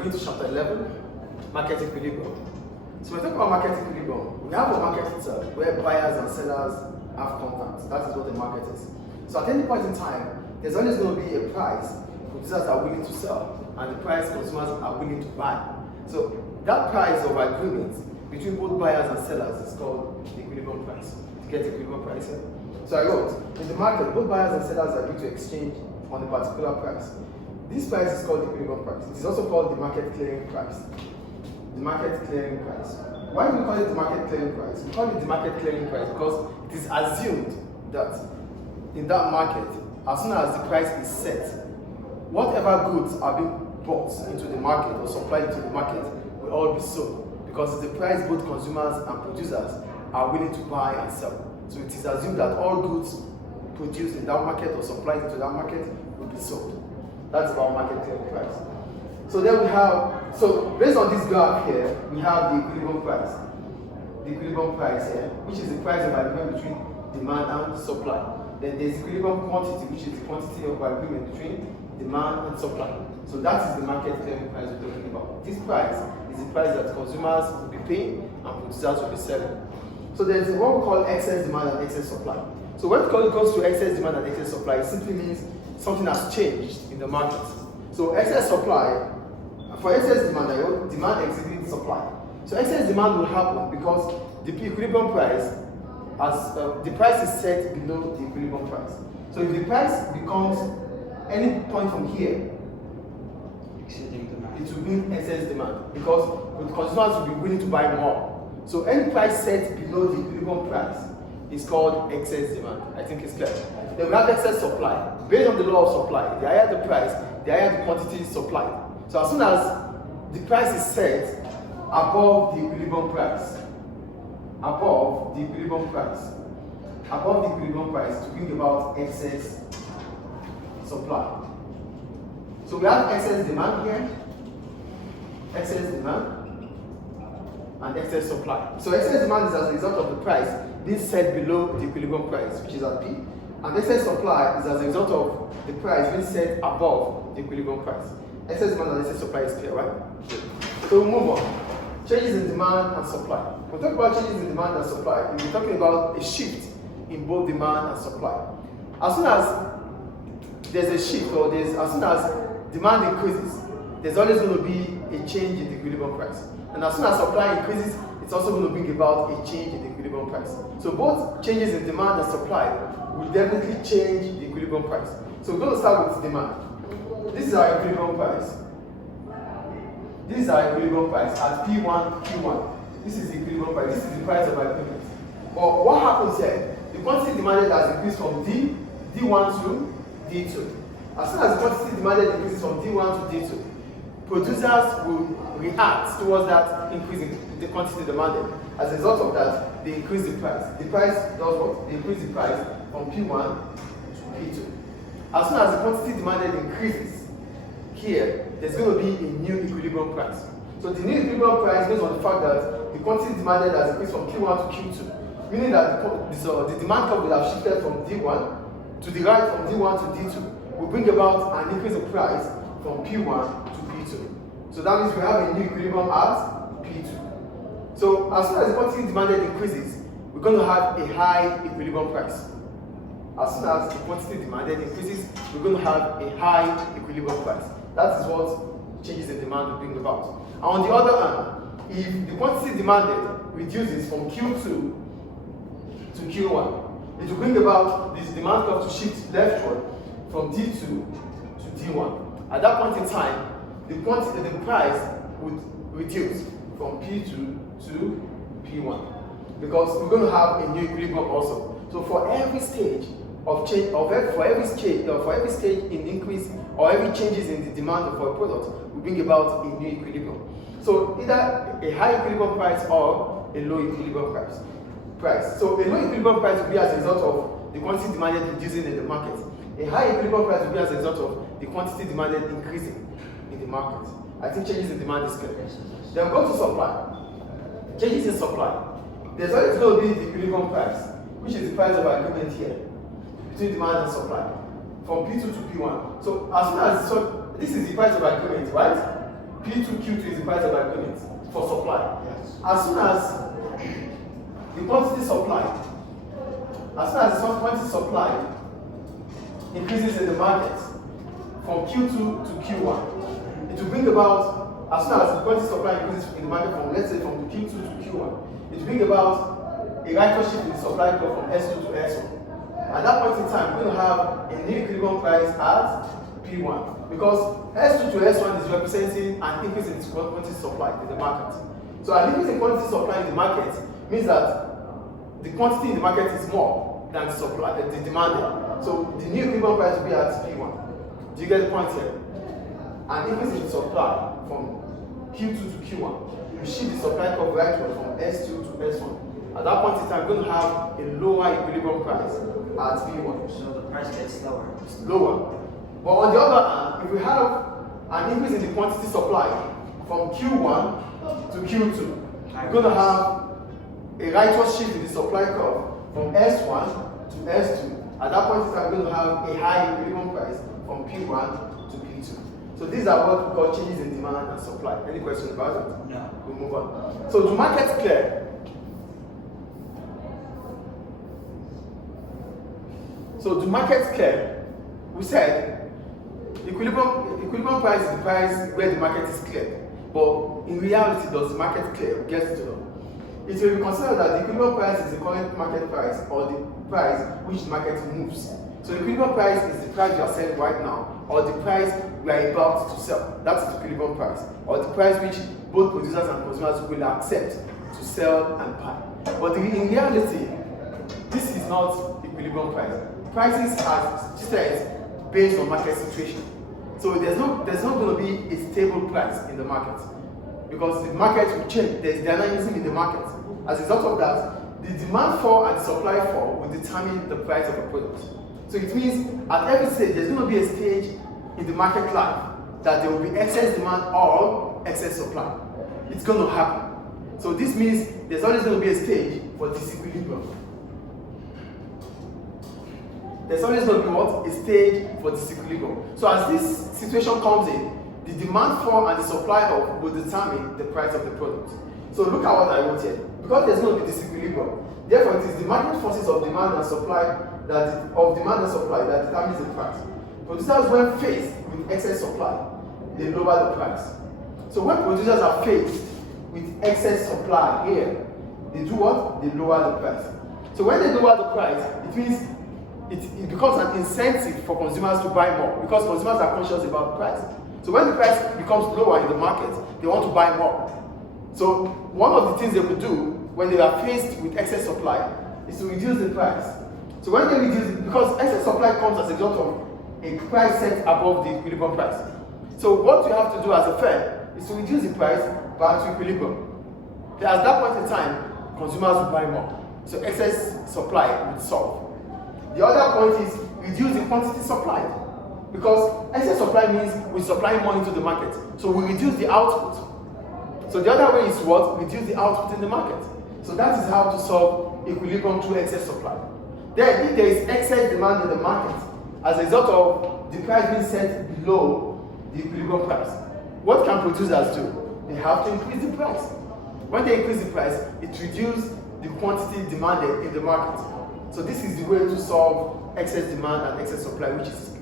going to chapter 11, market equilibrium. So when we talk about market equilibrium, we have a market itself where buyers and sellers have contact. That is what the market is. So at any point in time, there's always going to be a price producers are willing to sell and the price consumers are willing to buy. So that price of agreement between both buyers and sellers is called the equilibrium price. To get the equilibrium price here. So I wrote, in the market, both buyers and sellers agree to exchange on a particular price. This price is called the equilibrium price. It is also called the market clearing price. The market clearing price. Why do we call it the market clearing price? We call it the market clearing price because it is assumed that in that market, as soon as the price is set, whatever goods are being bought into the market or supplied into the market will all be sold because it's the price both consumers and producers are willing to buy and sell. So it is assumed that all goods produced in that market or supplied into that market will be sold. That's about market clearing price. So then we have, so based on this graph here, we have the equilibrium price. The equilibrium price here, which is the price of agreement between demand and supply. Then there's equilibrium quantity, which is the quantity of agreement between demand and supply. So that is the market clearing price we're talking about. This price is the price that consumers will be paying and producers will be selling. So there's what we call excess demand and excess supply. So when it comes to excess demand and excess supply, it simply means something has changed in the market. So excess supply, for excess demand, demand exceeding supply. So excess demand will happen because the equilibrium price, as the price is set below the equilibrium price. So if the price becomes any point from here, it will mean excess demand because the consumers will be willing to buy more. So any price set below the equilibrium price is called excess demand. I think it's clear. Then we have excess supply. Based on the law of supply, the higher the price, the higher the quantity supplied. So as soon as the price is set above the equilibrium price, above the equilibrium price to bring about excess supply. So we have excess demand here, excess demand, and excess supply. So excess demand is as a result of the price being set below the equilibrium price, which is at P, and excess supply is as a result of the price being set above the equilibrium price. Excess demand and excess supply is clear, right? So we'll move on. Changes in demand and supply. When we talk about changes in demand and supply, we're talking about a shift in both demand and supply. As soon as there's a shift, or as soon as demand increases, there's always going to be a change in the equilibrium price. And as soon as supply increases, it's also going to bring about a change in the equilibrium price. So both changes in demand and supply will definitely change the equilibrium price. So we're going to start with demand. This is our equilibrium price. This is our equilibrium price at P1, Q1. This is the equilibrium price. This is the price of agreement. But what happens here? The quantity demanded has increased from D1 to D2. As soon as the quantity demanded increases from D1 to D2, producers will react towards that increase in the quantity demanded. As a result of that, they increase the price. The price does what? They increase the price from P1 to P2. As soon as the quantity demanded increases, here, there's going to be a new equilibrium price. So the new equilibrium price based on the fact that the quantity demanded has increased from Q1 to Q2, meaning that the demand curve will have shifted from D1 to the right from D1 to D2, will bring about an increase in price from P1 to P2. So that means we have a new equilibrium at P2. So as soon as the quantity demanded increases, we're going to have a high equilibrium price. As soon as the quantity demanded increases, we're going to have a high equilibrium price. That is what changes in demand will bring about. And on the other hand, if the quantity demanded reduces from Q2 to Q1, it will bring about this demand curve to shift leftward from D2 to D1. At that point in time, the price would reduce from P2 to P1 because we're going to have a new equilibrium also. So for every stage of change, for every stage in increase or every changes in the demand for a product, we bring about a new equilibrium. So either a high equilibrium price or a low equilibrium price. So a low equilibrium price will be as a result of the quantity demanded reducing in the market. A high equilibrium price will be as a result of the quantity demanded increasing in the market. I think changes in demand is clear. Then we go to supply. Changes in supply. There's always going to be the equilibrium price, which is the price of agreement here between demand and supply, from P2 to P1. So as soon as this is the price of agreement, right? P2 Q2 is the price of my unit for supply. Yes. As soon as the quantity supplied, increases in the market from Q2 to Q1, it will bring about, as soon as the quantity supply increases in the market from, let's say, from Q2 to Q1, it will bring about a rightful shift in the supply curve from S2 to S1. At that point in time, we're going to have a new equilibrium price at P1 because S2 to S1 is representing an increase in quantity supply in the market. So an increase in quantity supply in the market means that the quantity in the market is more than the supply, the demand there. So the new equilibrium price will be at P1. Do you get the point here? An increase in supply from Q2 to Q1 will shift the supply curve rightward from S2 to S1. At that point in time, we're going to have a lower equilibrium price at P1. So the price gets lower. It's lower. But on the other hand, if we have an increase in the quantity supply from Q1 to Q2, we're going to have a rightward shift in the supply curve from S1 to S2. At that point in time, we're going to have a high equilibrium price from P1 to P2. So these are what we call changes in demand and supply. Any questions about it? No. We'll move on. So to market clear. So to market clear, we said equilibrium price is the price where the market is clear. But in reality, does the market clear? Get it to know. It will be considered that the equilibrium price is the current market price or the price which the market moves. So the equilibrium price is the price you are selling right now or the price we are about to sell. That's the equilibrium price. Or the price which both producers and consumers will accept to sell and buy. But in reality, this is not equilibrium price. Prices are set based on market situation. So there's not going to be a stable price in the market because the market will change. There's dynamism in the market. As a result of that, the demand for and the supply for will determine the price of a product. So it means at every stage there's going to be a stage in the market life that there will be excess demand or excess supply. It's going to happen. So this means there's always going to be a stage for disequilibrium. There's always going to be what? A stage for disequilibrium. So as this situation comes in, the demand for and the supply of will determine the price of the product. So look at what I wrote here. Because there's going to be disequilibrium, therefore it is the market forces of demand and supply that determines the price. Producers, when faced with excess supply, they lower the price. So when producers are faced with excess supply here, they do what? They lower the price. So when they lower the price, it means it becomes an incentive for consumers to buy more because consumers are conscious about price. So when the price becomes lower in the market, they want to buy more. So one of the things they could do when they are faced with excess supply is to reduce the price. So when they reduce it, because excess supply comes as a result of a price set above the equilibrium price. So what you have to do as a firm is to reduce the price back to equilibrium. At that point in time, consumers will buy more. So excess supply will solve. The other point is reduce the quantity supplied. Because excess supply means we supply more into the market. So we reduce the output. So the other way is what? Reduce the output in the market. So that is how to solve equilibrium through excess supply. Then if there is excess demand in the market as a result of the price being set below the equilibrium price, what can producers do? They have to increase the price. When they increase the price, it reduces the quantity demanded in the market. So this is the way to solve excess demand and excess supply, which is